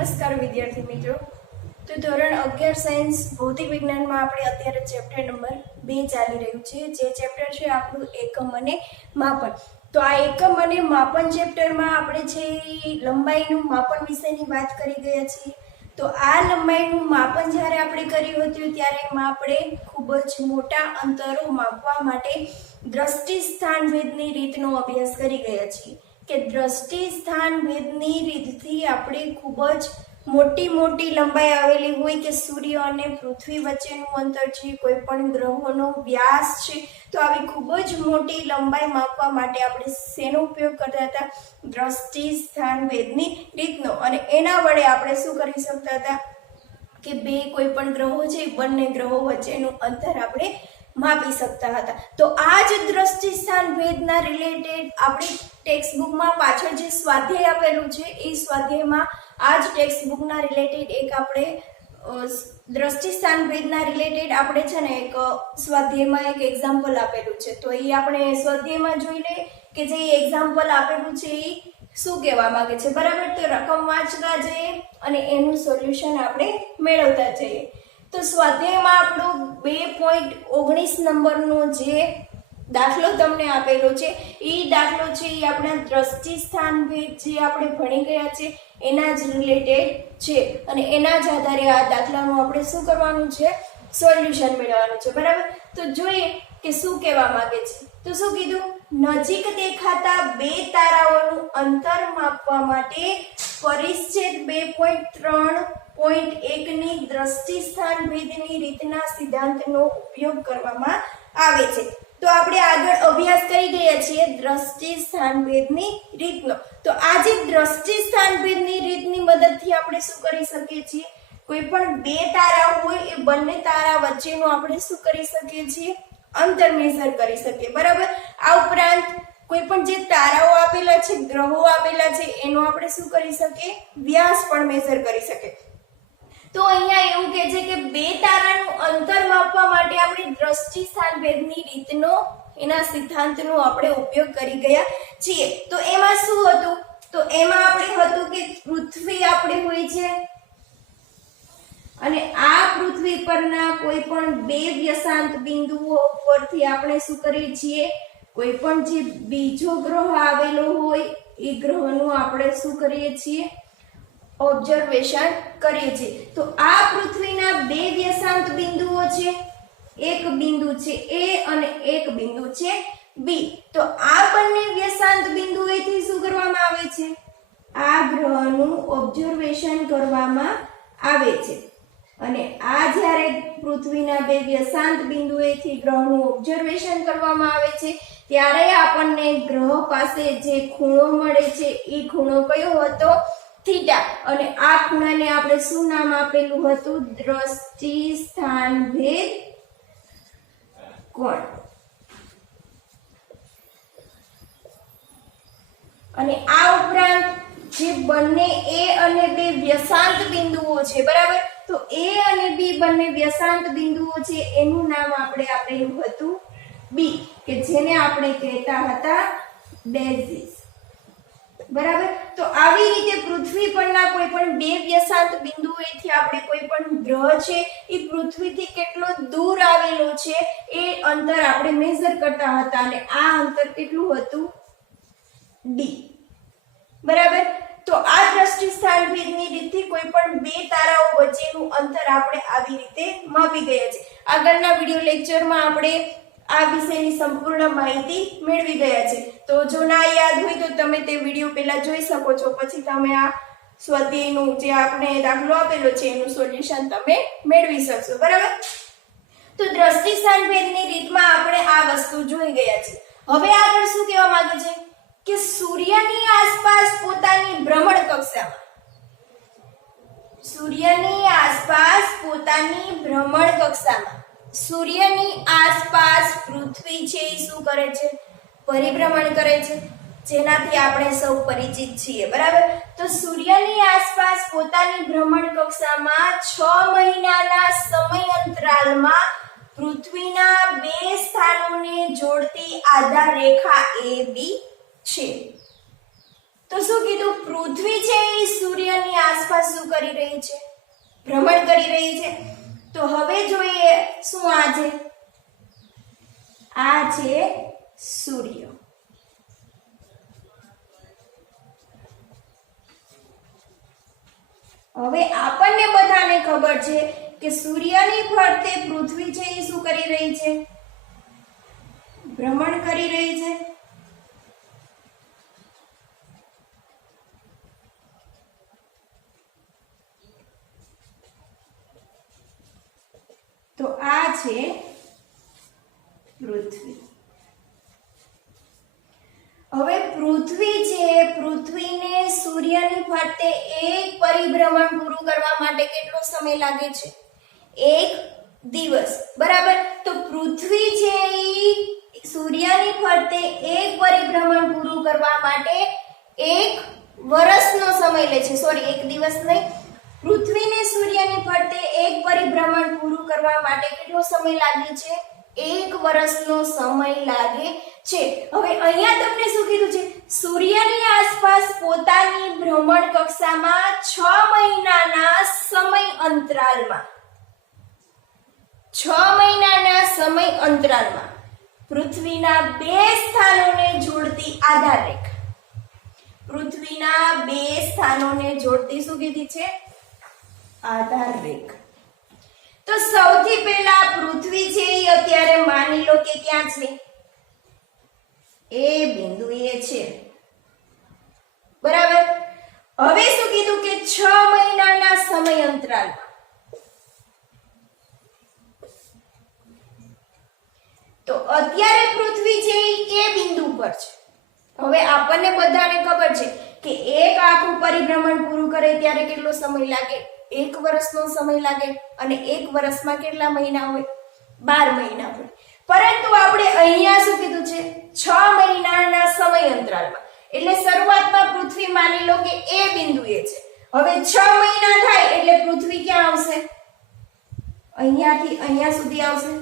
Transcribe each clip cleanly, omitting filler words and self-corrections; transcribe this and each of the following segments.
નમસ્કાર વિદ્યાર્થી મિત્રો। તો ધોરણ 11 સાયન્સ ભૌતિક વિજ્ઞાનમાં આપણે અત્યારે ચેપ્ટર નંબર 2 ચાલી રહ્યું છે, જે ચેપ્ટર છે આપણું એકમ અને માપન। તો આ એકમ અને માપન ચેપ્ટરમાં આપણે છે લંબાઈનું માપન વિશેની વાત કરી ગયા છીએ। તો આ લંબાઈનું માપન જ્યારે આપણે કર્યું હતું ત્યારે એમાં આપણે ખૂબ જ મોટા અંતરો માપવા માટે દ્રષ્ટિ સ્થાન ભેદની રીતનો અભ્યાસ કરી ગયા છીએ કે દ્રષ્ટિ સ્થાન ભેદની રીતથી આપણે ખૂબ જ મોટી લંબાઈ આવેલી હોય કે સૂર્ય અને પૃથ્વી વચ્ચેનું અંતર છે, કોઈ પણ ગ્રહોનો વ્યાસ છે, તો આવી ખૂબ જ મોટી લંબાઈ માપવા માટે આપણે શેનો ઉપયોગ કરતા હતા? દ્રષ્ટિ સ્થાન ભેદની રીતનો। અને એના વડે આપણે શું કરી શકતા હતા કે કોઈ પણ ગ્રહો છે બંને ગ્રહો વચ્ચેનું અંતર આપણે માપી શકતા હતા। તો આ જ દ્રષ્ટિ સ્થાન ભેદના રિલેટેડ આપણી ટેક્સ્ટ બુકમાં પાછળ જે સ્વાધ્યાય આપેલું છે એ સ્વાધ્યાયમાં આ જ ટેક્સ્ટ બુકના રિલેટેડ એક આપણે દ્રષ્ટિ સ્થાન ભેદના રિલેટેડ આપણે છે ને એક સ્વાધ્યાયમાં એક એક્ઝામ્પલ આપેલું છે। તો એ આપણે સ્વાધ્યાયમાં જોઈ લઈએ કે જે એક્ઝામ્પલ આપેલું છે એ શું કહેવા માંગે છે, બરાબર? તો રકમ વાંચવા જઈએ અને એનું સોલ્યુશન આપણે મેળવતા જઈએ। તો સ્વાધ્યાયમાં આપણું 2.19 નંબરનો જે દાખલો તમને આપેલો છે એ દાખલો છે એ આપણા દ્રષ્ટિ સ્થાન ભેદ જે આપણે ભણી ગયા છે એના જ રિલેટેડ છે અને એના જ આધારે આ દાખલાનું આપણે શું કરવાનું છે? સોલ્યુશન મેળવવાનું છે, બરાબર? તો જોઈએ કે શું કહેવા માંગે છે। તો શું કીધું? નજીક દેખાતા બે તારાઓનું અંતર માપવા માટે પરિચ્છેદ 2.3.1 ની દ્રષ્ટિ સ્થાન ભેદની રીતના સિદ્ધાંતનો ઉપયોગ કરવામાં આવે છે। તો આપણે આગળ અભ્યાસ કરી ગયા છીએ દ્રષ્ટિ સ્થાન ભેદની રીતનો। તો આ જે દ્રષ્ટિ સ્થાન ભેદની રીતની મદદથી આપણે શું કરી શકીએ છીએ? કોઈ પણ બે તારા હોય એ બંને તારા વચ્ચેનું આપણે શું કરી શકીએ છીએ? અંતર મેઝર કરી શકીએ, બરાબર? આ ઉપરાંત કોઈ પણ જે તારાઓ આપેલા છે, ગ્રહો આપેલા છે, એનો આપણે શું કરી શકીએ? વ્યાસ પણ મેઝર કરી શકીએ। તો અહીંયા એવું કહે છે કે બે તારાનું અંતર માપવા માટે આપણે દ્રષ્ટિ સ્થાન ભેદની રીતનો એના સિદ્ધાંતનો આપણે ઉપયોગ કરી ગયા છીએ। તો એમાં શું હતું? તો એમાં આપણે હતું કે પૃથ્વી આપણે હોય છે અને આ પૃથ્વી પરના કોઈ પણ બે વ્યસાંત બિંદુઓ પરથી આપણે શું કરીએ છીએ? કોઈ પણ જે બીજો ગ્રહ આવેલો હોય એ ગ્રહનું આપણે શું કરીએ છીએ? ઓબ્ઝર્વેશન કરીએ છીએ। તો આ પૃથ્વીના બે વ્યસાંત બિંદુઓ છે, એક બિંદુ છે A અને એક બિંદુ છે B। તો આ બંને વ્યસાંત બિંદુએથી શું કરવામાં આવે છે? આ ગ્રહનું ઓબ્ઝર્વેશન કરવામાં આવે છે અને આ જ્યારે પૃથ્વીના બે વ્યસાંત બિંદુએથી ગ્રહનું ઓબ્ઝર્વેશન કરવામાં આવે છે ત્યારે આપણને ગ્રહ પાસે જે ખૂણો મળે છે એ ખૂણો કયો હતો? થીટા। અને આ ખૂણાને આપણે શું નામ આપેલું હતું? દ્રષ્ટિ સ્થાન ભેદ કોણ। અને આ ઉપરાંત જે બંને A અને B વ્યસાંત બિંદુઓ છે, બરાબર? તો A અને B બંને વ્યસાંત બિંદુઓ છે એનું નામ આપણે આપેલું હતું B, કે જેને આપણે કહેતા હતા બેઝિસ, બરાબર? તો આવી રીતે પૃથ્વી પરના કોઈ પણ બે વ્યસાંત બિંદુએથી આપણે કોઈ પણ ગ્રહ છે એ પૃથ્વીથી કેટલો દૂર આવેલો છે એ અંતર આપણે મેઝર કરતા હતા અને આ અંતર કેટલું હતું? D, બરાબર? તો આ દ્રષ્ટિ સ્થાન ભેદની રીતથી કોઈ પણ બે તારાઓ વચ્ચેનું અંતર આપણે આવી રીતે માપી ગયા છે। આગળના વિડિયો લેક્ચરમાં આપણે આ વિષયની સંપૂર્ણ માહિતી મેળવી ગયા છે। તો જો ના યાદ હોય તો તમે તે વિડિયો પહેલા જોઈ શકો છો, પછી તમે આ સ્વાધ્યાયનું જે આપણે દાખલો આપેલો છે એનું સોલ્યુશન તમે મેળવી શકશો, બરાબર? તો દ્રષ્ટિ સ્થાન ભેદની રીતમાં આપણે આ વસ્તુ જોઈ ગયા છે। હવે આગળ શું કહેવા માંગે છે કે સૂર્યની આસપાસ પોતાની ભ્રમણ કક્ષામાં સૂર્યની આસપાસ પૃથ્વી છે એ શું કરે છે? પરિભ્રમણ કરે છે, જેનાથી આપણે સૌ પરિચિત છીએ, બરાબર? તો સૂર્યની આસપાસ પોતાની ભ્રમણ કક્ષામાં 6 મહિનાના સમય અંતરાલમાં પૃથ્વીના બે સ્થાનોને જોડતી આધાર રેખા AB છે। તો શું કીધું? પૃથ્વી છે એ સૂર્યની આસપાસ શું કરી રહી છે? ભ્રમણ કરી રહી છે. તો હવે જોઈએ શું આ છે? આ છે સૂર્ય. હવે આપણને બધાને ખબર છે કે સૂર્યની ફરતે પૃથ્વી છે એ શું કરી રહી છે? ભ્રમણ કરી રહી છે. તો આ છે પૃથ્વી. હવે પૃથ્વી છે, પૃથ્વીને સૂર્યની ફરતે એક પરિભ્રમણ પૂરું કરવા માટે કેટલો સમય લાગે છે? 1 દિવસ. બરાબર. તો પૃથ્વી છે એ સૂર્યની ફરતે એક પરિભ્રમણ પૂરું કરવા માટે 1 વર્ષનો સમય લે છે. સોરી, 1 દિવસ નહીં. પૃથ્વીને સૂર્યની ફરતે એક પરિભ્રમણ પૂરું કરવા માટે કેટલો સમય લાગે છે? 1 વર્ષનો સમય લાગે છે. હવે અહીંયા તમને શું કીધું છે? સૂર્યની આસપાસ પોતાની ભ્રમણ કક્ષામાં 6 મહિનાના સમય અંતરાલમાં 6 મહિનાના સમય અંતરાલમાં પૃથ્વીના 2 સ્થાનોને જોડતી આધાર રેખા, પૃથ્વીના 2 સ્થાનોને જોડતી શું કીધી છે? આધાર રેખા. તો સૌથી પહેલા પૃથ્વી છે એ અત્યારે માની લો કે ક્યાં છે? એ બિંદુએ છે. બરાબર. હવે શું કીધું કે 6 મહિનાના સમય અંતરાલમાં તો અત્યારે પૃથ્વી છે એ બિંદુ પર છે. હવે આપણને બધાને ખબર છે કે એક આખું પરિભ્રમણ પૂરું કરે ત્યારે કેટલો સમય લાગે? 1 વર્ષનો સમય લાગે. અને 1 વર્ષમાં કેટલા મહિના હોય? 12 મહિના હોય. પરંતુ આપણે અહીંયા શું કીધું છે? 6 મહિનાના સમય અંતરાલમાં. એટલે શરૂઆતમાં પૃથ્વી માની લો કે એ બિંદુએ છે. હવે 6 મહિના થાય એટલે પૃથ્વી ક્યાં આવશે? અહીંયાથી અહીંયા સુધી આવશે.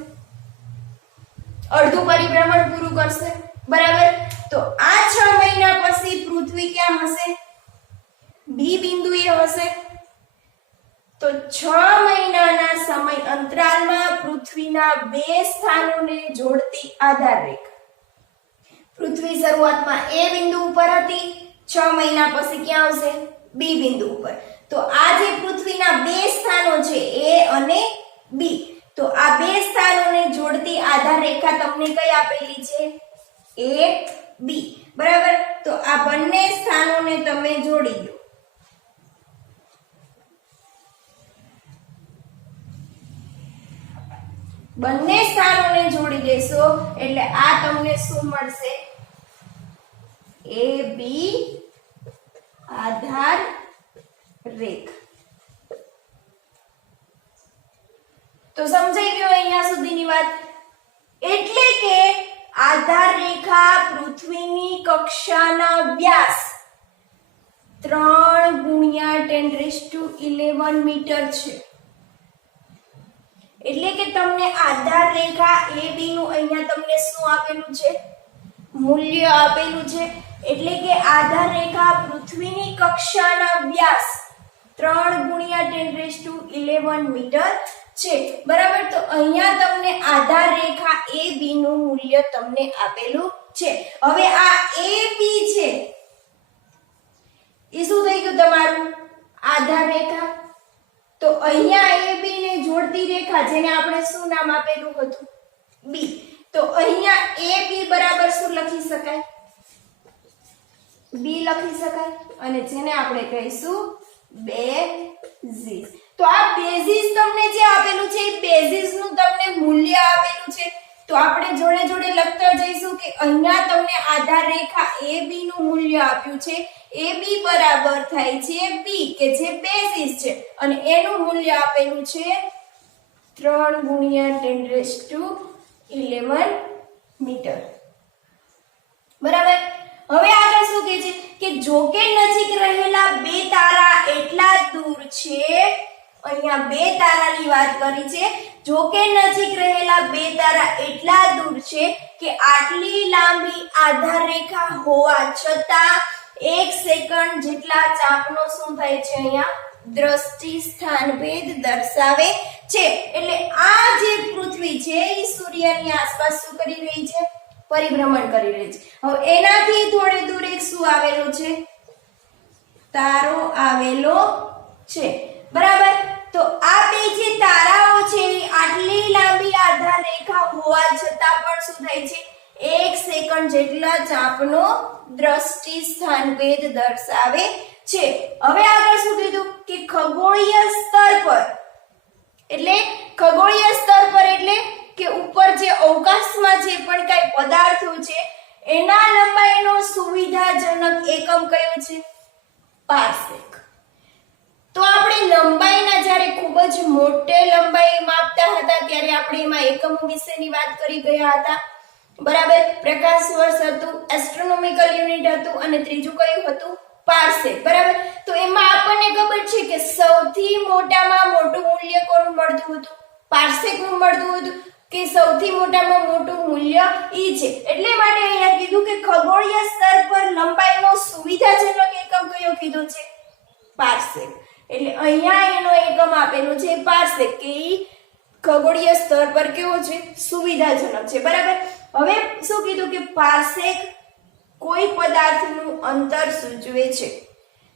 અડધું પરિભ્રમણ પૂરું કરશે. બરાબર. તો આ 6 મહિના પછી પૃથ્વી ક્યાં હશે? બી બિંદુએ હશે. તો 6 મહિનાના સમય અંતરાલમાં પૃથ્વીના 2 સ્થાનોને જોડતી આધાર રેખા. પૃથ્વી શરૂઆતમાં એ બિંદુ ઉપર હતી, 6 મહિના પછી ક્યાં આવશે? બી બિંદુ ઉપર. તો આ જે પૃથ્વીના 2 સ્થાનો છે એ અને બી, તો આ 2 સ્થાનોને જોડતી આધાર રેખા તમને કઈ આપેલી છે? એ બી. બરાબર. તો આ બંને સ્થાનોને તમે જોડી દો. બંને સ્થાનોને જોડી દેશો એટલે આ તમને શું મળશે? એ બી આધાર રેખા. તો સમજાઈ ગયો અહીંયા સુધીની વાત? એટલે કે આધાર રેખા પૃથ્વીની કક્ષાના વ્યાસ 3 ગુણ્યા 10⁻11 મીટર છે. એટલે કે તમને આધાર રેખા AB નું અહીંયા તમને શું આપેલું છે? મૂલ્ય આપેલું છે. એટલે કે આધાર રેખા પૃથ્વીની કક્ષાના વ્યાસ 3 ગુણ્યા 10⁻11 મીટર છે. બરાબર. તો અહીંયા તમને આધાર રેખા AB નું મૂલ્ય તમને આપેલું છે. હવે આ AB છે એ શું થઈ ગયું તમારું? આધાર રેખા. તો અહીંયા AB ને જોડતી રેખા જેને આપણે શું નામ આપેલું હતું? B. તો અહીંયા AB બરાબર શું લખી શકાય? B લખી શકાય. અને જેને આપણે કહીશું બેઝિસ. તો આ બેઝિસ તમને જે આપેલું છે એ બેઝિસ નું તમને મૂલ્ય આપેલું છે. તો આપણે જોડે જોડે લખતા જઈશું કે અહીંયા તમને આધાર રેખા AB નું મૂલ્ય આપ્યું છે. AB બરાબર થાય છે B કે જે બેઝિસ છે અને એનું મૂલ્ય આપેલું છે 3 ગુણ્યા 10⁻11 મીટર. બરાબર. હવે આગળ શું કહે છે કે જો કે નજીક રહેલા 2 તારા એટલા દૂર છે. અહીંયા 2 તારાની વાત કરી છે. જો કે નજીક રહેલા 2 તારા એટલા દૂર છે કે આટલી લાંબી આધાર રેખા હોવા છતાં 1 સેકન્ડ જેટલા ચાપનો શું થાય છે અહીંયા દ્રષ્ટિ સ્થાન ભેદ દર્શાવે છે. એટલે આ જે પૃથ્વી છે એ સૂર્યની આસપાસ શું કરી રહી છે પરિભ્રમણ કરી રહી છે. હવે એનાથી થોડે દૂર એક શું આવેલું છે તારો આવેલો છે બરાબર. તો આ બે જે તારાઓ છે આટલી લાંબી આધાર રેખા હોવા છતાં પણ શું થાય છે 1 સેકન્ડ જેટલા ચાપનો દ્રષ્ટિ સ્થાન ભેદ દર્શાવે છે. હવે આગળ શું કીધું કે ખગોળીય સ્તર પર એટલે ખગોળીય સ્તર પર એટલે કે ઉપર જે અવકાશમાં જે પણ કાંઈ પદાર્થો છે એના લંબાઈનો સુવિધાજનક એકમ કયો છે પાર્સેક. તો આપણે લંબાઈના જ્યારે ખૂબ જ મોટે લંબાઈ માપતા હતા ત્યારે આપણે એમાં એકમો વિશેની વાત કરી ગયા હતા બરાબર. પ્રકાશ વર્ષ હતું, એસ્ટ્રોનોમિકલ યુનિટ હતું અને ત્રીજું કયું હતું પાર્સેક બરાબર. તો એમાં આપણને ખબર છે કે સૌથી મોટામાં મોટું મૂલ્ય કોનું મળતું હતું પાર્સેકનું મળતું હતું કે સૌથી મોટામાં મોટું મૂલ્ય ઈ છે. એટલે માટે અહીંયા કીધું કે ખગોળીય સ્તર પર લંબાઈનો સુવિધાજનક એકમ કયો કીધું છે પાર્સેક. એટલે અહીંયા એનો એકમ આપેલું છે પાર્સેક કે ઈ ખગોળીય સ્તર પર કેવો છે સુવિધાજનક છે બરાબર. હવે શું કીધું કે પાર્સેક કોઈ પદાર્થનું અંતર સૂચવે છે.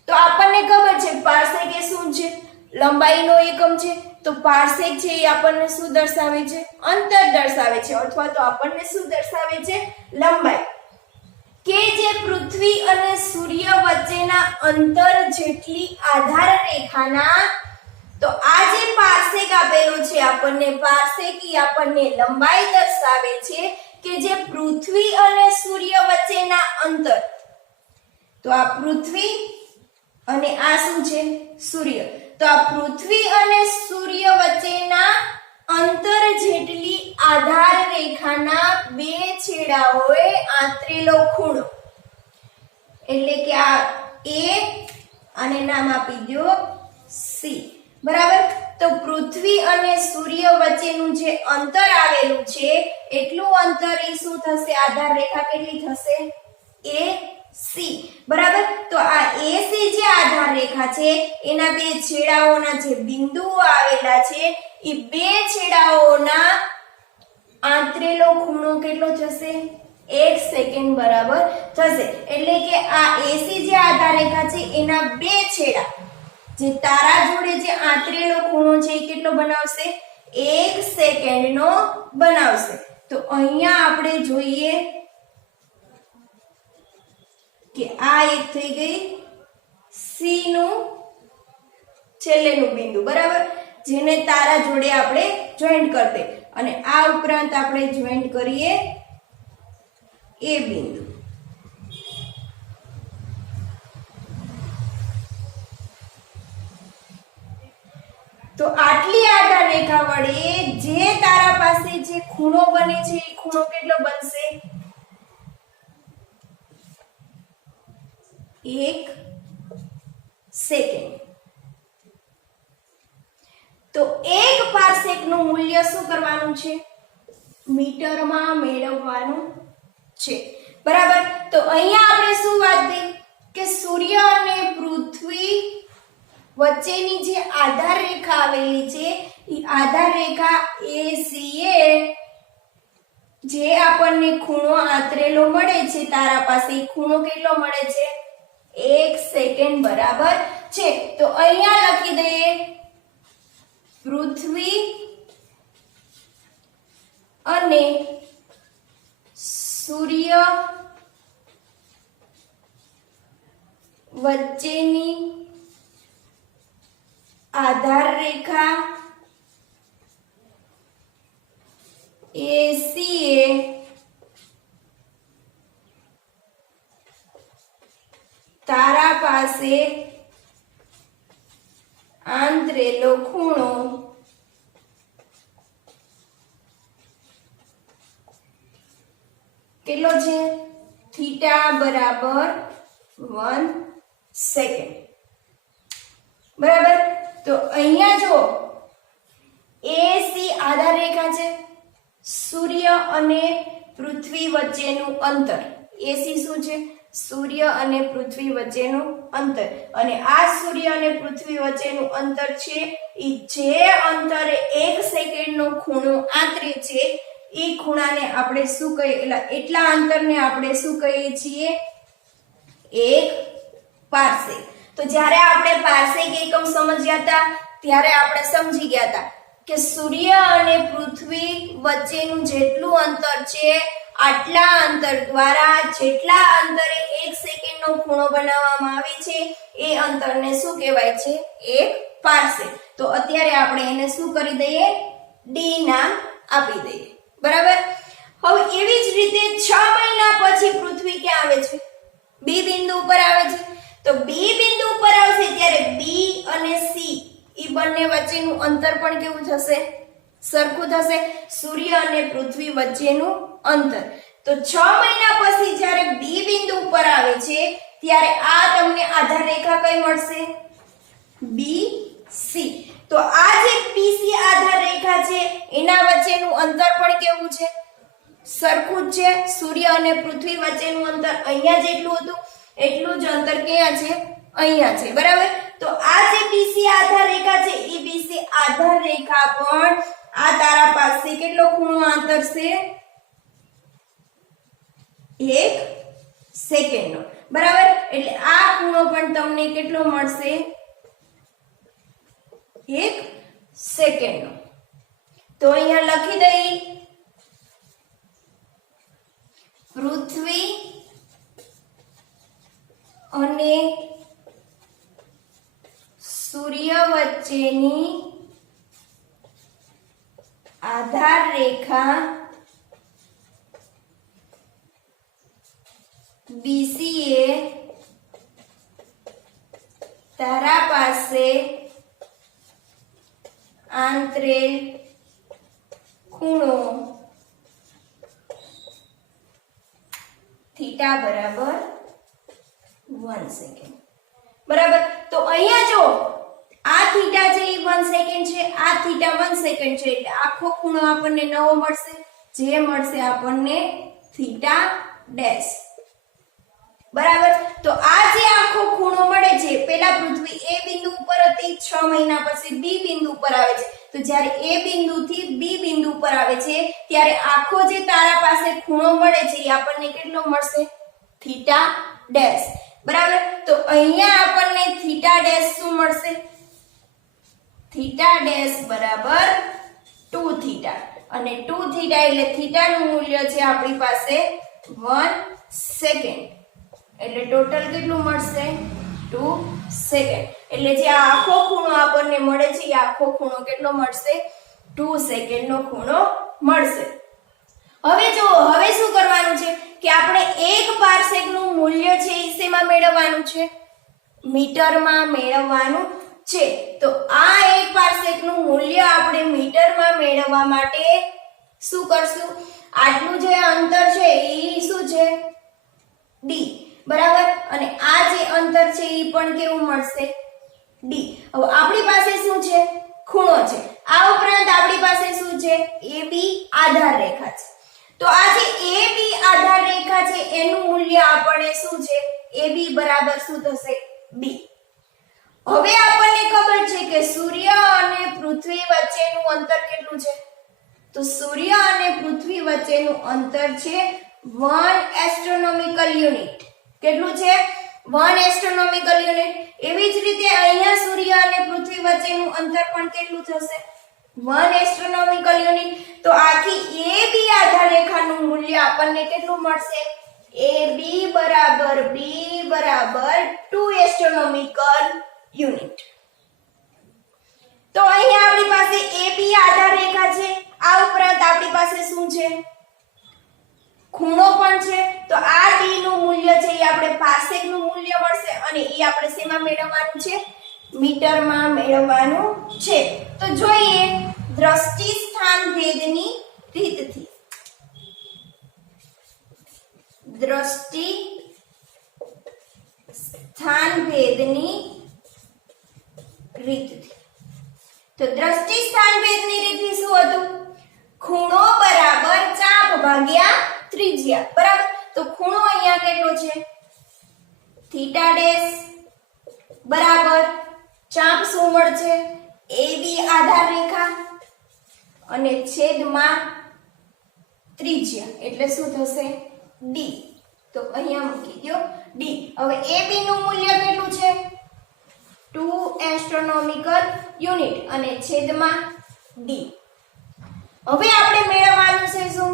તો આપણને ખબર છે પાર્સેક એ શું છે લંબાઈનો એકમ છે. તો પાર્સેક છે એ આપણને શું દર્શાવે છે અંતર દર્શાવે છે અથવા તો આપણને શું દર્શાવે છે લંબાઈ. કે જે પૃથ્વી અને સૂર્ય વચ્ચેના અંતર જેટલી આધાર રેખાના તો આ જે પાર્સેક આપેલો છે આપણને પાર્સેક ઈ આપણને લંબાઈ દર્શાવે છે કે જે પૃથ્વી અને સૂર્ય વચ્ચેના અંતર. તો આ પૃથ્વી અને આ શું છે સૂર્ય. તો આ પૃથ્વી અને સૂર્ય વચ્ચેના અંતર જેટલી આધાર રેખાના બે છેડાઓએ આંતરેલો ખૂણો એટલે કે આ A અને નામ આપી દો C બરાબર. તો પૃથ્વી અને સૂર્ય વચ્ચેનું જે અંતર આવેલું છે એટલું અંતર એ શું થશે આધાર રેખા કેટલી થશે AC બરાબર. તો આ AC જે આધાર રેખા છે એના બે છેડાઓના જે બિંદુઓ આવેલા છે એ બે છેડાઓના આંતરેલો ખૂણો કેટલો થશે 1 સેકન્ડ બરાબર થશે. એટલે કે આ AC જે આધાર રેખા છે એના બે છેડા જે તારા જોડે જે આંતરેલો ખૂણો છે એ કેટલો બનાવશે 1 સેકન્ડનો બનાવશે. તો અહીંયા આપણે જોઈએ કે આ એક થઈ ગઈ C નું છેલ્લેનું બિંદુ બરાબર જેને તારા જોડે આપણે જોઈન્ટ કરી દે અને આ ઉપરાંત આપણે જોઈન્ટ કરીએ એ બિંદુ. તો આટલી આધાર રેખા વડે જે તારા પાસે જે ખૂણો બને છે એ ખૂણો કેટલો બનશે 1 સેકન્ડ. તો 1 પાર્સેકનું મૂલ્ય શું કરવાનું છે મીટરમાં મેળવવાનું છે બરાબર. તો અહીંયા આપણે શું વાત થઈ કે સૂર્ય અને પૃથ્વી વચ્ચેની જે આધાર રેખા આવેલી છે એ આધાર રેખા ACA જે આપણને ખૂણો આંતરેલો મળે છે તારા પાસે ખૂણો કેટલો મળે છે 1 સેકન્ડ બરાબર છે. તો અહીંયા લખી દઈએ પૃથ્વી અને સૂર્ય વચ્ચેની આધાર રેખા ACA તારા પાસે આંતરેલો ખૂણો કેટલો છે થીટા બરાબર 1 સેકન્ડ બરાબર. તો અહીંયા જો AC આધાર રેખા છે સૂર્ય અને પૃથ્વી વચ્ચેનું અંતર AC શું છે સૂર્ય અને પૃથ્વી વચ્ચેનું અંતર, અને આ સૂર્ય અને પૃથ્વી વચ્ચેનું અંતર છે ઈ જે અંતરે 1 સેકન્ડનો ખૂણો આંતરે છે એ ખૂણાને આપણે શું કહીએ, એટલા અંતરને આપણે શું કહીએ છીએ, 1 પારસેક. તો જ્યારે આપણે પારસેક એકમ સમજ્યા હતા ત્યારે આપણે સમજી ગયા હતા કે સૂર્ય અને પૃથ્વી વચ્ચેનું જેટલું અંતર છે આટલા અંતર દ્વારા જેટલા અંતરે 1 સેકન્ડનો ખૂણો બનાવવામાં આવે છે એ અંતરને શું કહેવાય છે, 1 પારસેક. તો અત્યારે આપણે એને શું કરી દઈએ, ડી નામ આપી દઈએ. બરાબર. હવે એવી જ રીતે 6 મહિના પછી પૃથ્વી ક્યાં આવે છે, બી બિંદુ ઉપર આવે છે. તો બી બિંદુ ઉપર આવશે ત્યારે બી અને સી ઈ બંને વચ્ચેનું અંતર પણ કેવું થશે, સરખું થશે, સૂર્ય અને પૃથ્વી વચ્ચેનું અંતર. તો 6 મહિના પછી જ્યારે બી બિંદુ ઉપર આવે છે ત્યારે આ તમને આધાર રેખા કઈ મળશે, બી સી. તો આ જે બીસી આધાર રેખા છે એના વચ્ચેનું અંતર પણ કેવું છે, સરખું જ છે. સૂર્ય અને પૃથ્વી વચ્ચેનું અંતર અહીંયા જેટલું હતું એટલું જ અંતર ક્યાં છે, અહીંયા છે. બરાબર. તો આ જે બીસી આધાર રેખા છે એ બીસી આધાર રેખા પણ આ તારા પાસે કેટલો ખૂણો આંતરશે, 1 સેકન્ડનો. બરાબર. એટલે આ ખૂણો પણ તમને કેટલો મળશે, 1 સેકન્ડનો. તો અહીંયા લખી દઈએ પૃથ્વી અને સૂર્ય વચ્ચેની આધાર રેખા બીસી એ તારા પાસે આંતરે ખૂણો થીટા બરાબર 1 સેકન્ડ. બરાબર. તો અહીંયા જો આ થીટા છે એ 1 સેકન્ડ છે, આ થીટા 1 સેકન્ડ છે, એટલે આખો ખૂણો આપણને નવો મળશે, જે મળશે આપણને થીટા ડેશ. બરાબર. તો આ જે આખો ખૂણો મળે છે, પેલા પૃથ્વી એ બિંદુ ઉપર હતી, 6 મહિના પછી બી બિંદુ ઉપર આવે છે. તો જ્યારે એ બિંદુથી બી બિંદુ ઉપર આવે છે ત્યારે આખો જે તારા પાસે ખૂણો મળે છે એ આપણને કેટલો મળશે, થીટા ડેશ. બરાબર. તો અહીંયા આપણને થીટા ડેશ શું મળશે, થીટા ડેશ બરાબર 2 થીટા. અને 2 થીટા એટલે થીટાનું મૂલ્ય છે આપણી પાસે 1 સેકન્ડ. એટલે ટોટલ કેટલું મળશે, 2 સેકન્ડ. એટલે જે આખો ખૂણો આપણને મળે છે એ આખો ખૂણો કેટલો મળશે, 2 સેકન્ડનો ખૂણો મળશે. હવે જો હવે શું કરવાનું છે કે આપણે 1 પારસેકનું મૂલ્ય છે એ શેમાં મેળવવાનું છે, મીટરમાં મેળવવાનું છે. તો આ 1 પારસેકનું મૂલ્ય આપણે મીટરમાં મેળવવા માટે શું કરશું, આટલું જે અંતર છે એ શું છે, ડી. બરાબર. અને આ જે અંતર છે એ પણ કેવું મળશે, ડી. હવે આપણી પાસે શું છે, ખૂણો છે. આ ઉપરાંત આપણી પાસે શું છે, AB આધાર રેખા છે. તો આ જે AB આધાર રેખા છે એનું મૂલ્ય આપણને શું છે, AB બરાબર શું થશે, B. હવે આપણને ખબર છે કે સૂર્ય અને પૃથ્વી વચ્ચેનું અંતર કેટલું છે, તો સૂર્ય અને પૃથ્વી વચ્ચેનું અંતર છે 1 એસ્ટ્રોનોમિકલ યુનિટ. કેટલું છે, 1 એસ્ટ્રોનોમિકલ યુનિટ. એવી જ રીતે અહીંયા સૂર્ય અને પૃથ્વી વચ્ચેનું અંતર પણ કેટલું થશે, 1 એસ્ટ્રોનોમિકલ યુનિટ. તો આખી AB આધાર રેખાનું મૂલ્ય આપણને કેટલું મળશે, AB બરાબર B બરાબર 2 એસ્ટ્રોનોમિકલ યુનિટ. તો અહીંયા આપણી પાસે AB આધાર રેખા છે, આ ઉપરાંત આપણી પાસે શું છે, ખૂણો પણ છે. તો આ D નું મૂલ્ય છે એ આપણે પારસેકનું મૂલ્ય મળશે અને એ આપણે શેમાં મેળવવાનું છે, મીટરમાં મેળવવાનું છે. તો જોઈએ દ્રષ્ટિ સ્થાન ભેદની રીતથી. દ્રષ્ટિ સ્થાન ભેદની રીતથી. તો દ્રષ્ટિ સ્થાન ભેદની રીતથી શું હતું, ખૂણો બરાબર ચાપ ભાગ્યા ત્રિજ્યા. બરાબર. તો ખૂણો અહીંયા કેટલો છે, થીટા ડેશ બરાબર ચાપ શું મળશે AB આધાર રેખા અને છેદમાં ત્રિજ્યા એટલે શું થશે D. તો અહીંયા મૂકી દો D. હવે AB નું મૂલ્ય કેટલું છે 2 એસ્ટ્રોનોમિકલ યુનિટ અને છેદમાં D. હવે આપણે મેળવવાનું છે શું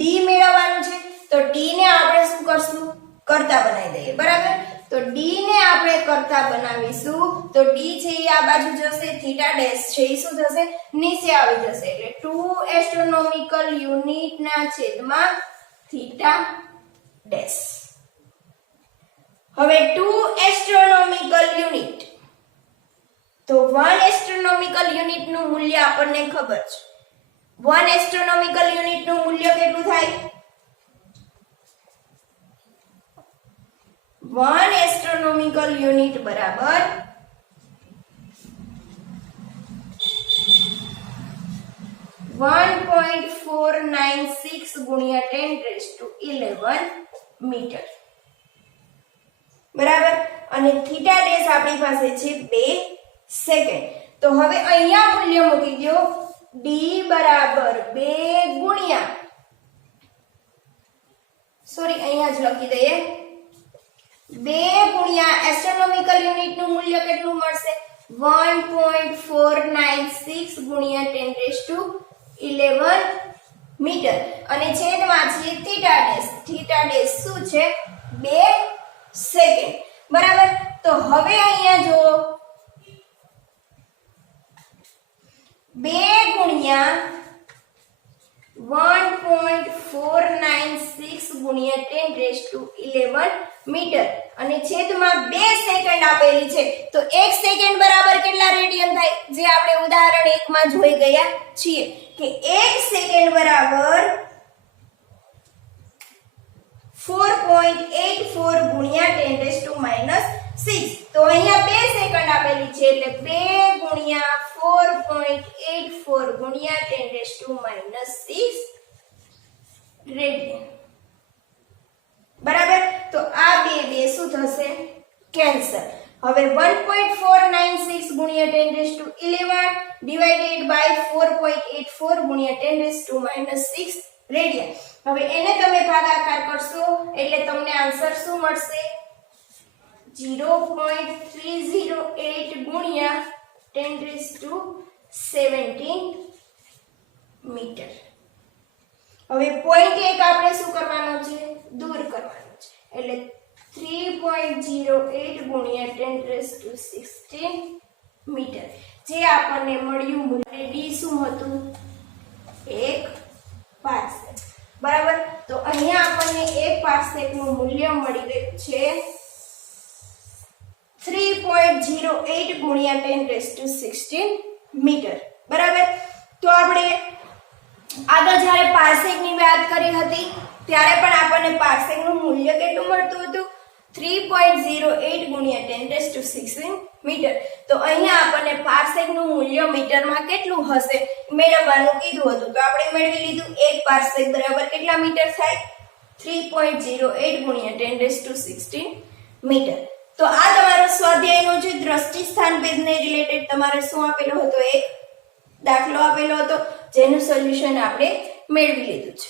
D મેળવવાનું છે તો D ને આપણે શું કરશું કરતા બનાવી દઈએ બરાબર. તો D ને આપણે કરતા બનાવીશું તો D છે એ આ બાજુ જશે થીટા ડેશ છે એ શું થશે નીચે આવી જશે એટલે 2 એસ્ટ્રોનોમિકલ યુનિટ ના છેદમાં થીટા ડેશ. હવે 2 એસ્ટ્રોનોમિકલ યુનિટ તો 1 એસ્ટ્રોનોમિકલ યુનિટ નું મૂલ્ય આપણને ખબર છે 1 એસ્ટ્રોનોમિકલ યુનિટ નું મૂલ્ય કેટલું થાય 1 એસ્ટ્રોનોમિકલ યુનિટ બરાબર 1.496 ગુણ્યા 10⁻11 મીટર બરાબર. અને થીટા ડેશ આપણી પાસે છે 2 સેકન્ડ. તો હવે અહીંયા મૂલ્ય મૂકી દો D બરાબર 2 ગુણ્યા અહીંયા જ લખી દઈએ 2 ગુણ્યા એસ્ટ્રોનોમિકલ યુનિટ નું મૂલ્ય કેટલું મળશે 1.496 ગુણ્યા 10⁻11 મીટર અને છેદમાં છે થીટા ડેશ શું છે 2 સેકન્ડ બરાબર. તો હવે અહીંયા જો 2 ગુણ્યા 1.496 ગુણ્યા 10⁻11 મીટર અને છેદમાં 2 સેકન્ડ આપેલી છે તો 1 સેકન્ડ બરાબર કેટલા રેડિયન થાય જે આપણે ઉદાહરણ 1 માં જોઈ ગયા છીએ કે 1 સેકન્ડ બરાબર 4.84 ગુણ્યા 10⁻6 તો અહીંયા 2 સેકન્ડ આપેલી છે એટલે 2 ગુણ્યા 4.84 ગુણ્યા 10⁻6 રેડિયન બરાબર. તો આ બે શું થશે કેન્સલ. હવે 1.496 ગુણ્યા 10⁻11 ડિવાઇડેડ બાય 4.84 ગુણ્યા 10⁻6 રેડિયન. હવે એને તમે ભાગાકાર કરશો એટલે તમને આન્સર શું મળશે 0.308 ગુણ્યા 10⁻17 મીટર. હવે પોઈન્ટ 1 આપણે શું કરવાનો છે દૂર કરવાનો છે એટલે 3.08 ગુણ્યા 10⁻16 મીટર જે આપણને મળ્યું મૂલ્ય D શું હતું 1 પાર્સેક બરાબર. તો અહીંયા આપણને 1 પાર્સેક નું મૂલ્ય મળી ગયું છે 3.08 ગુણ્યા 10⁻16 મીટર બરાબર. તો આપણે આગળ જ્યારે પાર્સેક ની વાત કરી હતી ત્યારે પણ આપણને પાર્સેક નું મૂલ્ય કેટલું મળતું હતું 3.08 ગુણ્યા 10⁻16 મીટર. તો અહીંયા આપણને પાર્સેક નું મૂલ્ય મીટરમાં કેટલું હશે મેળવવાનું કીધું હતું તો આપણે મેળવી લીધું 1 પાર્સેક બરાબર કેટલા મીટર થાય 3.08 ગુણ્યા 10⁻16 મીટર. તો આ તમારો સ્વાધ્યાયનો જે દ્રષ્ટિ સ્થાન ભેદને રિલેટેડ તમારે શું આપેલો હતો એક દાખલો આપેલો હતો જેનું સોલ્યુશન આપણે મેળવી લીધું છે.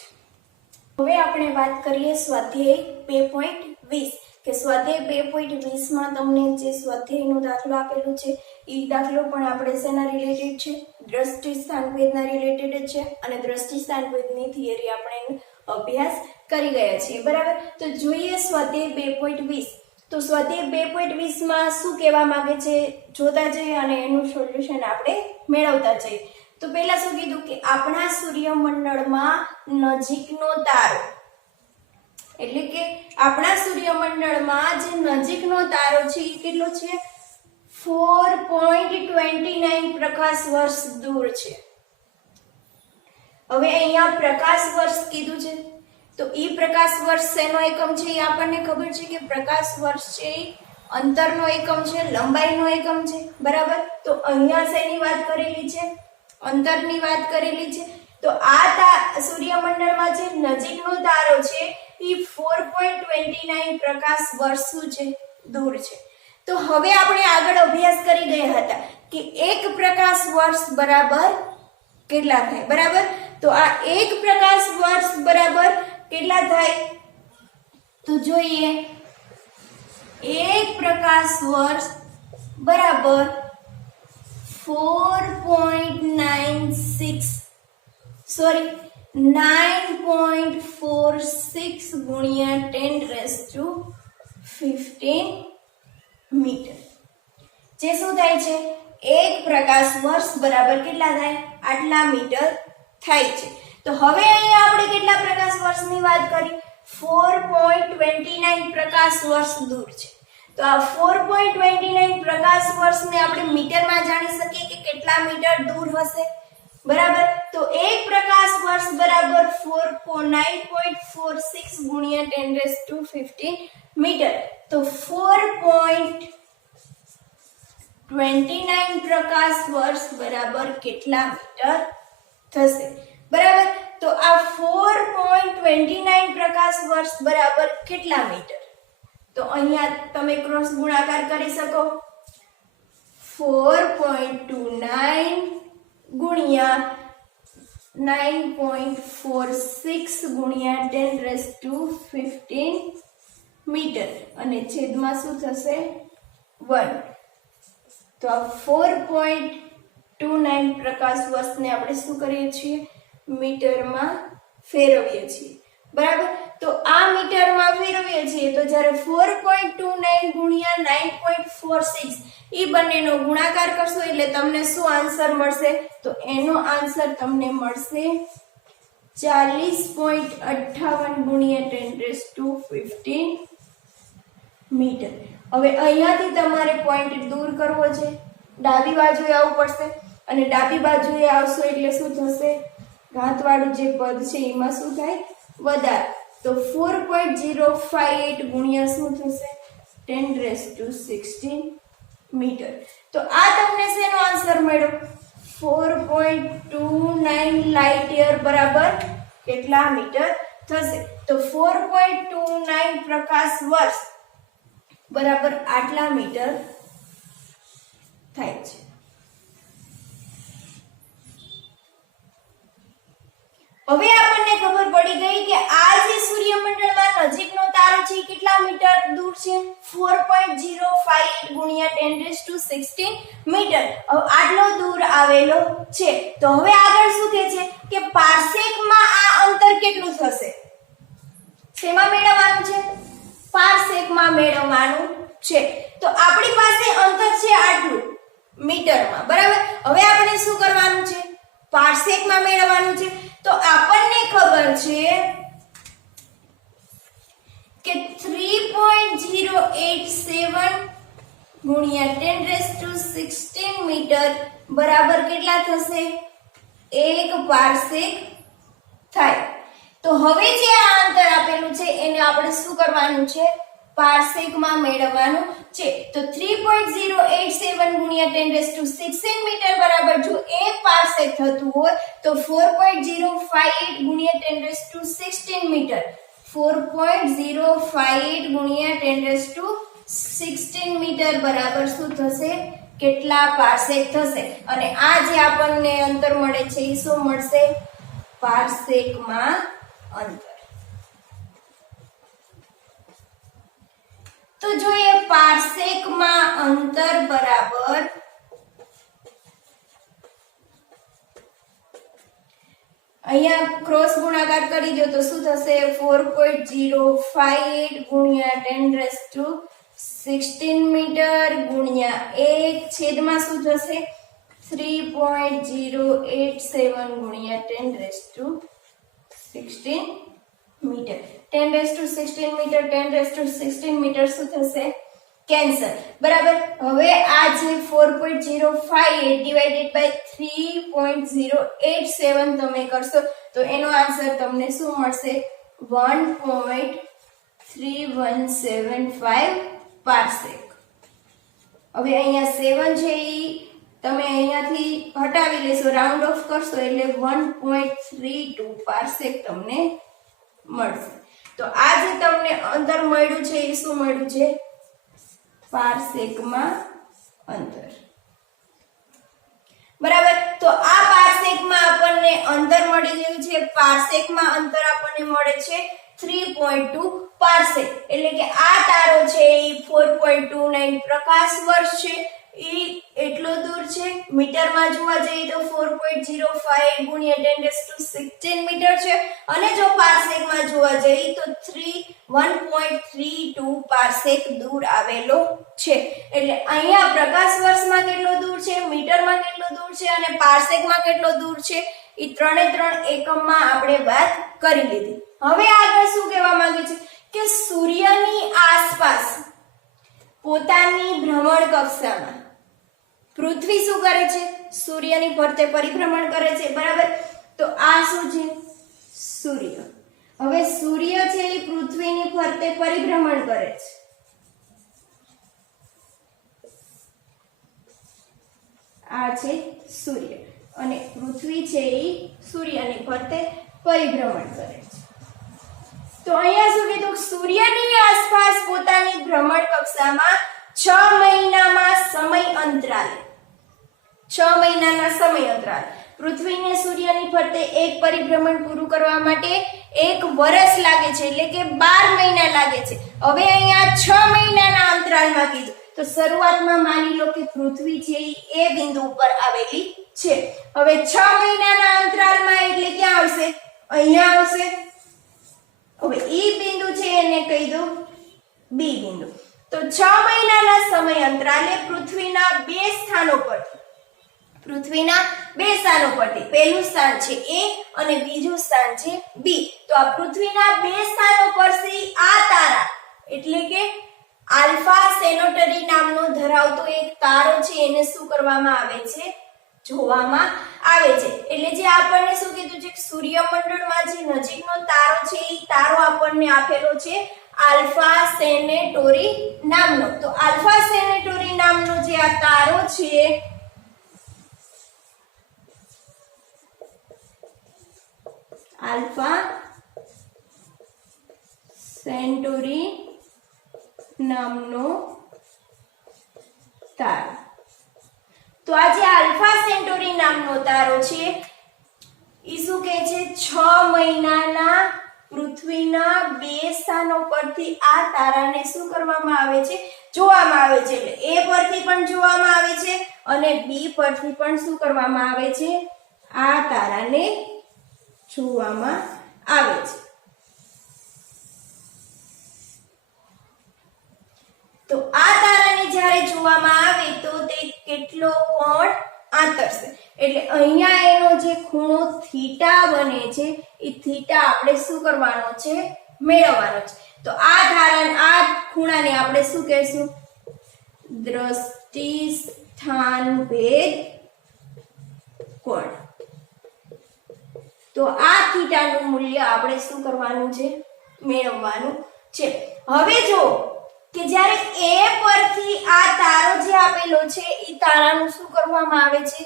હવે આપણે વાત કરીએ સ્વાધ્યાય 2.20 કે સ્વાધ્યાય 2.20 માં તમને જે સ્વાધ્યાયનો દાખલો આપેલો છે એ દાખલો પણ આપણે શેના રિલેટેડ છે દ્રષ્ટિ સ્થાન ભેદના રિલેટેડ છે અને દ્રષ્ટિ સ્થાન ભેદની થિયરી આપણે અભ્યાસ કરી ગયા છીએ બરાબર. તો જોઈએ સ્વાધ્યાય 2.20. તો સ્વાધ્યાય 2.20 માં શું કહેવા માંગે છે જોતા જઈએ અને એનું સોલ્યુશન આપણે મેળવતા જઈએ. તો પહેલા શું કીધું કે આપણા સૂર્યમંડળમાં નજીકનો તારો એટલે કે આપણા સૂર્યમંડળમાં જે નજીકનો તારો છે એ કેટલો છે 4.29 પ્રકાશ વર્ષ દૂર છે. હવે અહીંયા પ્રકાશ વર્ષ કીધું છે તો ઈ પ્રકાશ વર્ષ શેનો એકમ છે એ આપણને ખબર છે કે પ્રકાશ વર્ષ છે એ અંતરનો એકમ છે લંબાઈનો એકમ છે બરાબર. તો અહીંયા શેની વાત કરેલી છે અંતરની વાત કરેલી છે. તો આ સૂર્યમંડળમાં જે નજીકનો તારો છે એ 4.29 પ્રકાશ વર્ષ શું છે દૂર છે. તો હવે આપણે આગળ અભ્યાસ કરી ગયા હતા કે 1 પ્રકાશ વર્ષ બરાબર કેટલા થાય, બરાબર. તો આ 1 પ્રકાશ વર્ષ બરાબર કેટલા થાય તો જોઈએ. 1 પ્રકાશ વર્ષ બરાબર 9.46 ગુણ્યા 10⁻15 મીટર. જે શું થાય છે 1 પ્રકાશ વર્ષ બરાબર કેટલા થાય આટલા મીટર થાય છે. તો હવે અહીંયા આપણે કેટલા પ્રકાશ વર્ષની વાત કરી 4.29 પ્રકાશ વર્ષ દૂર છે. તો આ 4.29 પ્રકાશ વર્ષને આપણે મીટરમાં જાણી શકીએ કે કેટલા મીટર દૂર હશે, બરાબર. તો 1 પ્રકાશ વર્ષ બરાબર 9.46 ગુણ્યા 10⁻15 મીટર. તો 4.29 પ્રકાશ વર્ષ બરાબર કેટલા મીટર થશે, બરાબર. તો આ 4.29 પ્રકાશ વર્ષ બરાબર કેટલા મીટર, તો અહીંયા તમે ક્રોસ ગુણાકાર કરી શકો. 4.29 ગુણ્યા 9.46 ગુણ્યા 10⁻15 મીટર અને છેદમાં શું થશે 1. તો આ 4.29 પ્રકાશ વર્ષને આપણે શું કરીએ છીએ મીટરમાં ફેરવીએ છીએ, બરાબર. તો આ મીટરમાં ફેરવીએ છીએ તો જ્યારે 4.29 ગુણ્યા 9.46 એ બંનેનો ગુણાકાર કરશો એટલે તમને શું આન્સર મળશે, તો એનો આન્સર તમને મળશે 40.58 ગુણ્યા 10⁻15 મીટર. હવે અહીંયાથી તમારે પોઈન્ટ દૂર કરવો છે, ડાબી બાજુએ આવવું પડશે અને ડાબી બાજુએ આવશો એટલે શું થશે ઘાતવાળું જે પદ છે એમાં શું થાય વધારે. તો 4.058 ગુણ્યા શું થશે 10⁻16 મીટર. તો આ તમને શેનો આન્સર મળ્યો 4.29 લાઇટ યર બરાબર કેટલા મીટર થશે. તો 4.29 પ્રકાશ વર્ષ બરાબર આટલા મીટર થાય છે. હવે આપણને ખબર પડી ગઈ કે આ જે સૂર્યમંડળમાં નજીકનો તારો છે કેટલા મીટર દૂર છે 4.058 ગુણ્યા 10⁻16 મીટર. આટલો દૂર આવેલો છે. તો હવે આગળ શું કહે છે કે પારસેકમાં આ અંતર કેટલું થશે, શેમાં મેળવવાનું છે પારસેકમાં મેળવવાનું છે. તો આપણી પાસે અંતર છે આટલું મીટરમાં, બરાબર. હવે આપણે શું કરવાનું છે પારસેકમાં મેળવવાનું છે. તો આપણને ખબર છે કે 3.087 ગુણ્યા 10⁻16 મીટર બરાબર કેટલા થશે 1 પારસેક થાય. તો હવે જે આ અંતર આપેલું છે એને આપણે શું કરવાનું છે પારસેકમાં મેળવવાનું છે. તો 3.087 ગુણ્યા 10⁻16 મીટર બરાબર જો 1 પારસેક થતું હોય તો 4.058 ગુણ્યા 10⁻16 મીટર 4.058 ગુણ્યા 10⁻16 મીટર બરાબર શું થશે કેટલા પારસેક થશે. અને આ જે આપણને અંતર મળે છે એ શું મળશે પારસેકમાં અંતર. તો જોઈએ પારસેકમાં અંતર બરાબર અહીંયા ક્રોસ ગુણાકાર કરી દો તો શું થશે 4.058 ગુણ્યા 10⁻16 મીટર ગુણ્યા 1 છેદમાં શું થશે 3.087 ગુણ્યા 10⁻16 મીટર. 10⁻16 મીટર 10⁻16 મીટર શું થશે કેન્સલ, બરાબર. હવે આ જે 4.058 ડિવાઇડેડ બાય 3.087 તમે કરશો તો એનો આન્સર તમને શું મળશે 1.3175 પારસેક. હવે અહીંયા 7 છે ઈ તમે અહીંયાથી હટાવી લેશો રાઉન્ડ ઓફ કરશો એટલે 1.32 પારસેક તમને મળશે. તો આ જે તમને અંતર મળ્યું છે એ શું મળ્યું છે પારસેકમાં અંતર, બરાબર. તો આ પારસેકમાં આપણને અંતર મળી ગયું છે. પારસેકમાં અંતર આપણને મળે છે 3.2 પારસેક, એટલે કે આ તારો છે એ 4.29 પ્રકાશ વર્ષ છે, એ એટલો દૂર છે. મીટરમાં જોવા જઈએ તો 4.05 ગુણ્યા 10⁻16 મીટર છે, અને જો પારસેકમાં જોવા જઈએ તો 1.32 પારસેક દૂર આવેલો છે. એટલે અહીંયા પ્રકાશ વર્ષમાં કેટલો દૂર છે, મીટરમાં કેટલો દૂર છે અને પારસેકમાં કેટલો દૂર છે, એ ત્રણે ત્રણ એકમમાં આપણે વાત કરી લીધી. હવે આગળ શું કહેવા માંગે છે કે સૂર્યની આસપાસ પોતાની ભ્રમણ કક્ષામાં પૃથ્વી શું કરે છે, સૂર્યની ફરતે પરિભ્રમણ કરે છે, બરાબર. તો આ શું છે, સૂર્ય. હવે સૂર્ય છે એ પૃથ્વીની ફરતે પરિભ્રમણ કરે છે. આ છે સૂર્ય અને પૃથ્વી છે એ સૂર્યની ફરતે પરિભ્રમણ કરે છે. તો અહીંયા શું કીધું, સૂર્યની આસપાસ પોતાની ભ્રમણ કક્ષામાં 6 મહિનામાં સમય અંતરાલે 6 મહિનાના સમય અંતરાલે પૃથ્વીને સૂર્યની ફરતે એક પરિભ્રમણ પૂરું કરવા માટે 1 વર્ષ લાગે છે, એટલે કે 12 મહિના લાગે છે. હવે અહીંયા 6 મહિનાના અંતરાલમાં કીધું તો શરૂઆતમાં માની લો કે પૃથ્વી છે એ બિંદુ ઉપર આવેલી છે. હવે 6 મહિનાના અંતરાલમાં એટલે ક્યાં આવશે, અહીંયા આવશે. હવે ઈ બિંદુ છે એને કહી દો બી બિંદુ. તો 6 મહિનાના સમય અંતરાલે પૃથ્વીના બે સ્થાનો પરથી પહેલું સ્થાન છે એ અને બીજું સ્થાન છે બી. તો આ પૃથ્વીના બે સ્થાનો પરથી આ તારા એટલે કે આલ્ફા સેનોટરી નામનો ધરાવતો એક તારો છે એને શું કરવામાં આવે છે, જોવામાં આવે છે. એટલે જે આપણને શું કીધું છે, સૂર્યમંડળમાં જે નજીકનો તારો છે એ તારો આપણને આપેલો છે આલ્ફા સેનેટોરી નામનો. તો આલ્ફા સેનેટોરી નામનો જે આ તારો છે આલ્ફા સેન્ટોરી નામનો તારો. તો આ જે આલ્ફા સેન્ટોરી નામનો તારો છે એ શું કહે છે, 6 મહિનાના પૃથ્વીના બે સ્થાનો પરથી આ તારાને શું કરવામાં આવે છે, જોવામાં આવે છે. એટલે એ પરથી પણ જોવામાં આવે છે અને બી પરથી પણ શું કરવામાં આવે છે, આ તારાને જોવામાં આવે છે. તો આ તારાને જ્યારે જોવામાં આવે તો તે કેટલો કોણ આંતરશે, એટલે અહીંયા એનો જે ખૂણો થીટા બને છે એ થીટા આપણે શું કરવાનો છે, મેળવવાનો છે. તો આ ખૂણાને આપણે શું કહેશું, દ્રષ્ટિ સ્થાન ભેદ કોણ. તો આ થીટાનું મૂલ્ય આપણે શું કરવાનું છે, મેળવવાનું છે. હવે જો કે જ્યારે એ પરથી આ તારો જે આપેલો છે એ તારાનું શું કરવામાં આવે છે,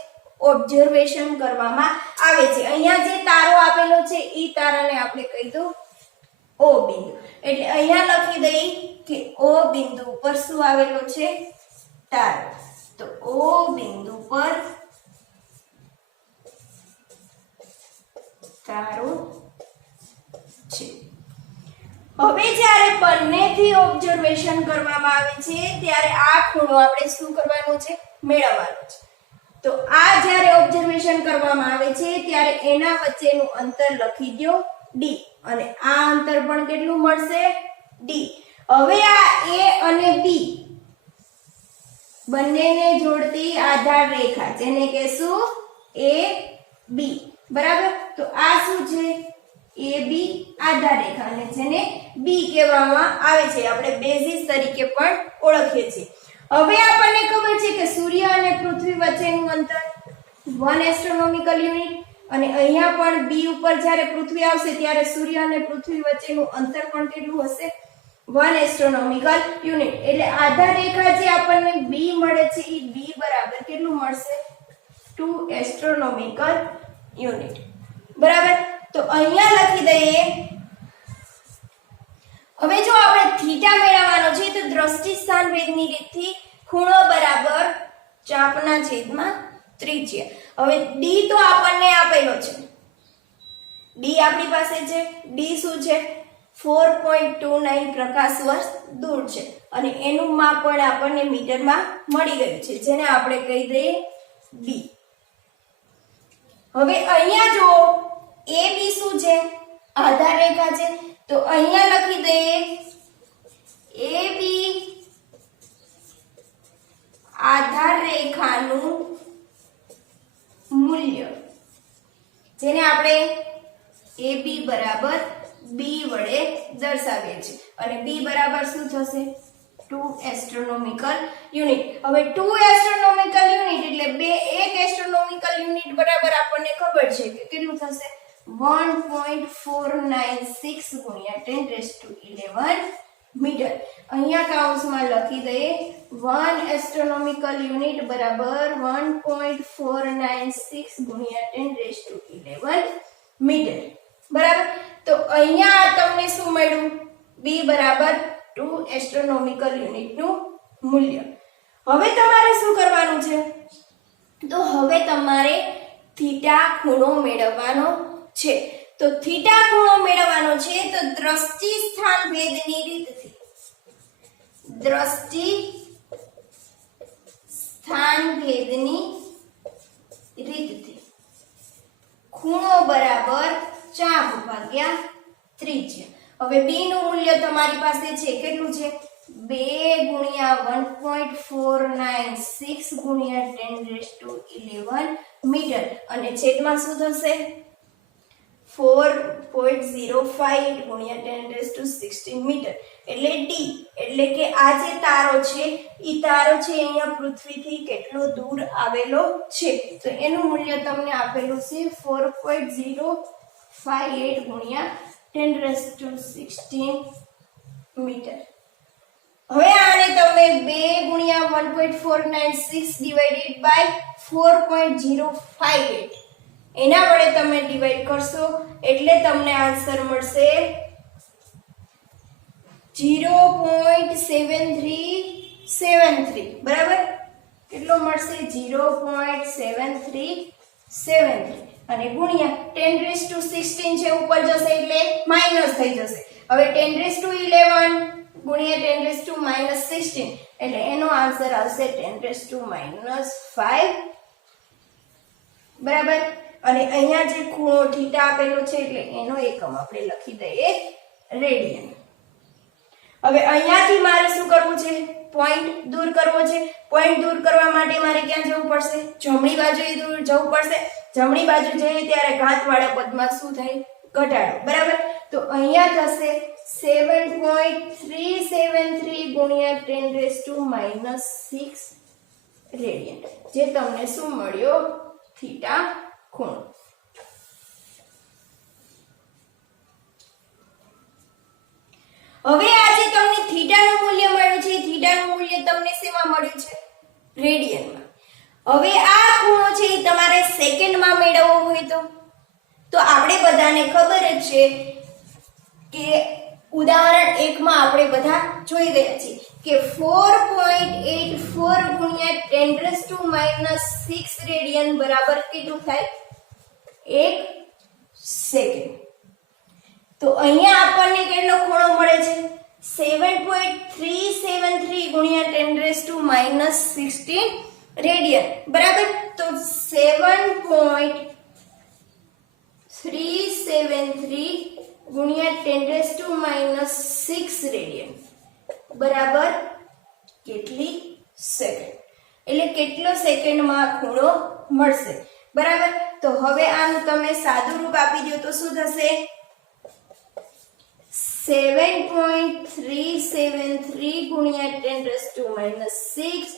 ઓબ્ઝર્વેશન કરવામાં આવે છે. અહીંયા જે તારો આપેલો છે એ તારાને આપણે કહી દો ઓ બિંદુ. એટલે અહીંયા લખી દઈ કે ઓ બિંદુ પર શું આવેલો છે, તારો. તો ઓ બિંદુ પર તારો છે. હવે જ્યારે બંનેથી ઓબ્ઝર્વેશન કરવામાં આવે છે ત્યારે આ ખૂણો આપણે શું કરવાનો છે, મેળવવાનો છે. તો આ જ્યારે ઓબ્ઝર્વેશન કરવામાં આવે છે ત્યારે એના વચ્ચેનું અંતર લખી દો ડી અને આ અંતર પણ કેટલું મળશે, ડી. હવે આ એ અને બી બંનેને જોડતી આધાર રેખા જેને કહેશું એ બી, બરાબર. તો આ શું છે, એ બી આધાર રેખા અને જેને બી કહેવામાં આવે છે, આપણે બેઝિસ તરીકે પણ ઓળખીએ છીએ. હવે આપણને ખબર છે કે સૂર્ય અને પૃથ્વી વચ્ચેનું અંતર 1 એસ્ટ્રોનોમિકલ યુનિટ અને અહીંયા પણ બી ઉપર જ્યારે પૃથ્વી આવશે ત્યારે સૂર્ય અને પૃથ્વી વચ્ચેનું અંતર પણ કેટલું હશે, 1 એસ્ટ્રોનોમિકલ યુનિટ. એટલે આધાર રેખા જે આપણને બી મળે છે એ બી બરાબર કેટલું મળશે, 2 એસ્ટ્રોનોમિકલ યુનિટ, બરાબર. તો અહીંયા લખી દઈએ. હવે જો આપણે થીટા મેળવવાનો છે તો દ્રષ્ટિ સ્થાન ભેદની રીતથી ખૂણો બરાબર ચાપના છેદમાં ત્રિજ્યા। હવે d તો આપણને આપેલો છે, d આપણી પાસે છે, d શું છે 4.29 પ્રકાશ વર્ષ દૂર છે અને એનું માપ પણ આપણને મીટરમાં મળી ગયું છે, જેને આપણે કહી દઈએ d। હવે અહીંયા જો AB શું છે આધાર રેખા છે, તો અહીંયા લખી દઈએ AB આધાર રેખાનું મૂલ્ય, જેને આપણે AB બરાબર B વડે દર્શાવીએ છીએ અને B બરાબર શું થશે 2 એસ્ટ્રોનોમિકલ યુનિટ। હવે 2 એસ્ટ્રોનોમિકલ યુનિટ એટલે 1 એસ્ટ્રોનોમિકલ યુનિટ બરાબર આપણને ખબર છે કે કેટલું થશે 1.496 ગુણ્યા 1011 મીટર। અહીંયા કૌંસમાં લખી દઈએ 1 એસ્ટ્રોનોમિકલ યુનિટ બરાબર 1.496 ગુણ્યા 1011 મીટર બરાબર। તો અહીંયા તમને શું મળ્યું b બરાબર 2 એસ્ટ્રોનોમિકલ યુનિટનું મૂલ્ય। હવે તમારે શું કરવાનું છે, તો હવે તમારે થીટા ખૂણો મેળવવાનો છે। તો થીટા ખૂણો મેળવવાનો છે તો દ્રષ્ટિ સ્થાન ભેદની રીતથી, દ્રષ્ટિ સ્થાન ભેદની રીતથી ખૂણો બરાબર ચાપ ભાગ્યા ત્રિજ્યા। હવે b નું મૂલ્ય તમારી પાસે છે કેટલું છે 2 ગુણ્યા 1.496 ગુણ્યા 1011 મીટર અને છેદમાં શું થશે 4.05 ગુણ્યા 1016 મીટર એટલે d, એટલે કે આ જે તારો છે ઈ તારો છે અહીંયા પૃથ્વીથી કેટલો દૂર આવેલો છે, તો એનું મૂલ્ય તમને આપેલું છે 4.058 ગુણ્યા 1016 મીટર। હવે આને તમે 2 ગુણ્યા 1.496 ડિવાઇડેડ બાય 4.058 એના વડે તમે ડિવાઇડ કરશો એટલે તમને આન્સર મળશે 0.7373 બરાબર। કેટલો મળશે 0.7373 અને ગુણ્યા 1016 છે ઉપર જશે એટલે માઈનસ થઈ જશે। હવે 1011 ગુણ્યા 10 એટલે એનો આન્સર આવશે 10 બરાબર। અને અહીંયા જે ખૂણો થીટા આપેલો છે એટલે એનો એકમ આપણે લખી દઈએ રેડિયન। હવે અહીંયાથી મારે શું કરવું છે પોઈન્ટ દૂર કરવો છે। પોઈન્ટ દૂર કરવા માટે મારે ક્યાં જવું પડશે જમણી બાજુએ દૂર જવું પડશે। જમણી બાજુ જઈએ ત્યારે ઘાતવાળા પદમાં શું થાય ઘટાડો બરાબર। તો અહીંયા થશે 7.373 ગુણ્યા 10 6 રેડિયન, જે તમને શું મળ્યો થીટા ખૂણો। હવે આજે તમને થીટાનું મૂલ્ય મળ્યું છે, થીટાનું મૂલ્ય તમને શેમાં મળ્યું છે રેડિયનમાં। હવે આ ખૂણો છે તમારે સેકન્ડમાં મેળવવો હોય તો આપણે બધાને ખબર જ છે કે ઉદાહરણ 1 માં આપણે બધા જોઈ ગયા છીએ કે 4.84 ગુણ્યા 10 6 રેડિયન બરાબર કેટલું થાય 1 સેકન્ડ। તો અહીંયા આપણને કેટલો ખૂણો મળે છે 7.373 ગુણ્યા 10 16 રેડિયન બરાબર। તો 7.373 ગુણ્યા 10 6 રેડિયન બરાબર કેટલી સેકન્ડ, એટલે કેટલો સેકન્ડમાં ખૂણો મળશે બરાબર। તો હવે આનું તમે સાદું રૂપ આપી દો તો શું થશે 7.373 ગુણ્યા 10 6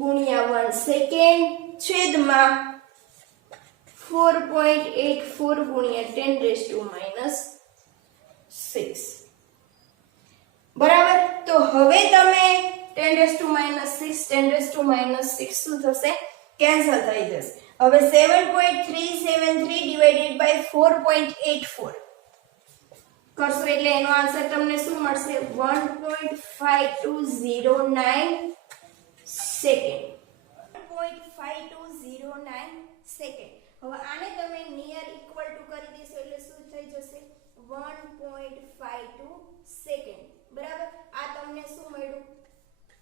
ગુણ્યા 1 સેકન્ડ છેદમાં 4.84 ગુણ્યા 10 6 બરાબર। તો હવે તમે 10 6 શું થશે કેન્સલ થઈ જશે। હવે 7.373 ડિવાઇડેડ બાય 4.84 કરશો એટલે એનો આન્સર તમને શું મળશે 1.5209 સેકન્ડ 1.5209 સેકન્ડ હવે આને તમે નિયર ઇક્વલ ટુ કરી દેશો એટલે શું થઈ જશે 1.52 સેકન્ડ બરાબર આ તમને શું મળ્યું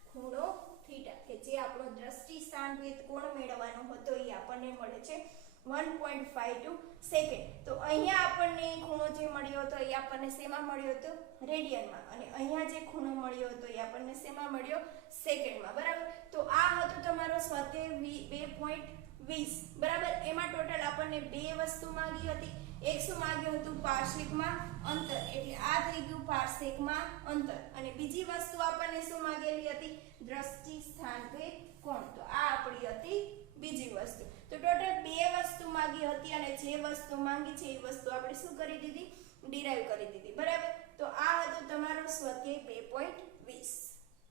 ખૂણો થીટા કે જે આપણો દ્રષ્ટિ સ્થાનભેદ કોણ મેળવવાનો હતો એ આપણને મળે છે 1.52 સેકન્ડ તો અહીંયા આપણને ખૂણો જે મળ્યો હતો એ આપણને શેમાં મળ્યો હતો રેડિયનમાં અને અહીંયા જે ખૂણો મળ્યો હતો એ આપણને શેમાં મળ્યો સેકન્ડમાં બરાબર તો આ હતો તમારો સ્વાધ્યાય 2.20 બરાબર એમાં ટોટલ આપણને બે વસ્તુ માંગી હતી એક શું માંગ્યું હતું પાર્શિકમાં અંતર એટલે આ થઈ ગયું પાર્શિકમાં અંતર અને બીજી વસ્તુ આપણને શું માંગેલી હતી દ્રષ્ટિ સ્થાનભેદ કોણ તો આ આપણી હતી બીજી વસ્તુ તો ટોટલ બે વસ્તુ માંગી હતી અને જે વસ્તુ માંગી છે એ વસ્તુ આપણે શું કરી દીધી ડિરાઈવ કરી દીધી બરાબર તો આ હતો તમારો સ્વાધ્યાય 2.20